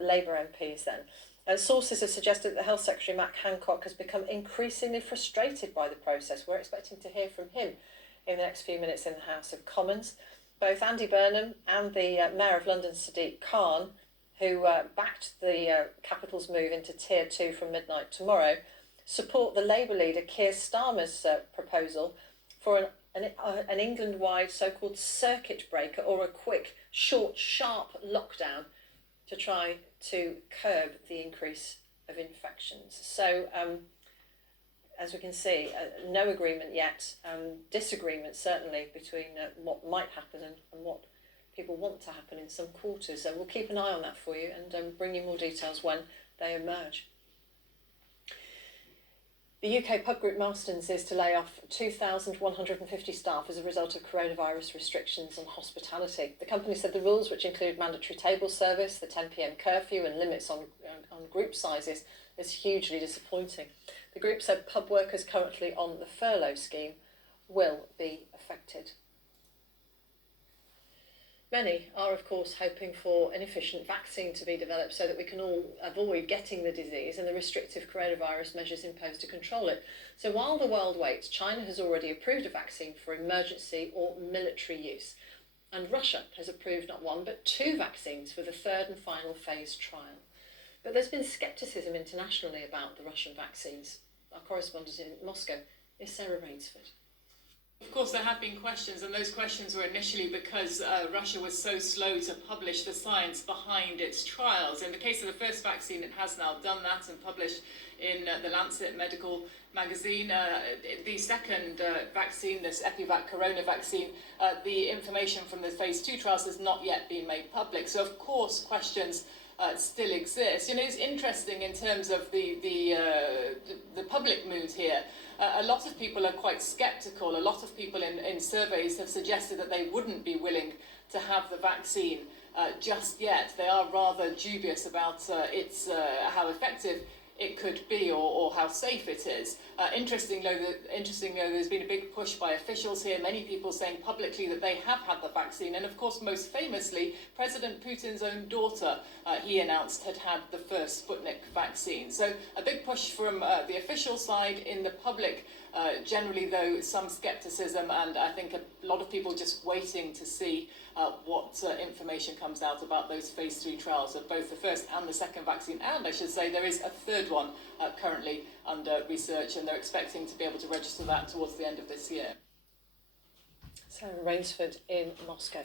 Labour MPs then. Sources have suggested that the Health Secretary, Matt Hancock, has become increasingly frustrated by the process. We're expecting to hear from him in the next few minutes in the House of Commons. Both Andy Burnham and the Mayor of London, Sadiq Khan, who backed the capital's move into Tier 2 from midnight tomorrow, support the Labour leader Keir Starmer's proposal for an England-wide so-called circuit breaker, or a quick, short, sharp lockdown to try to curb the increase of infections. So, as we can see, no agreement yet, disagreement certainly between what might happen and what people want to happen in some quarters. So we'll keep an eye on that for you and bring you more details when they emerge. The UK pub group Marston's is to lay off 2,150 staff as a result of coronavirus restrictions on hospitality. The company said the rules, which include mandatory table service, the 10 p.m. curfew and limits on group sizes, is hugely disappointing. The group said pub workers currently on the furlough scheme will be affected. Many are, of course, hoping for an efficient vaccine to be developed so that we can all avoid getting the disease and the restrictive coronavirus measures imposed to control it. So while the world waits, China has already approved a vaccine for emergency or military use. And Russia has approved not one but 2 vaccines for the 3rd and final phase trial. But there's been scepticism internationally about the Russian vaccines. Our correspondent in Moscow is Sarah Rainsford. Of course, there have been questions, and those questions were initially because Russia was so slow to publish the science behind its trials. In the case of the first vaccine, it has now done that and published in the Lancet Medical magazine. The second vaccine, this Epivac Corona vaccine, the information from the phase 2 trials has not yet been made public. So, of course, questions still exist. You know, it's interesting in terms of the public mood here. A lot of people are quite sceptical. A lot of people in surveys have suggested that they wouldn't be willing to have the vaccine just yet. They are rather dubious about how effective it could be or how safe it is. Interesting though, there's been a big push by officials here, many people saying publicly that they have had the vaccine, and of course most famously President Putin's own daughter, he announced had had the first Sputnik vaccine. So a big push from the official side. In the public generally though, some scepticism, and I think a lot of people just waiting to see what information comes out about those phase 3 trials of both the first and the second vaccine. And I should say there is a third one currently under research, and they're expecting to be able to register that towards the end of this year. Sarah Rainsford in Moscow.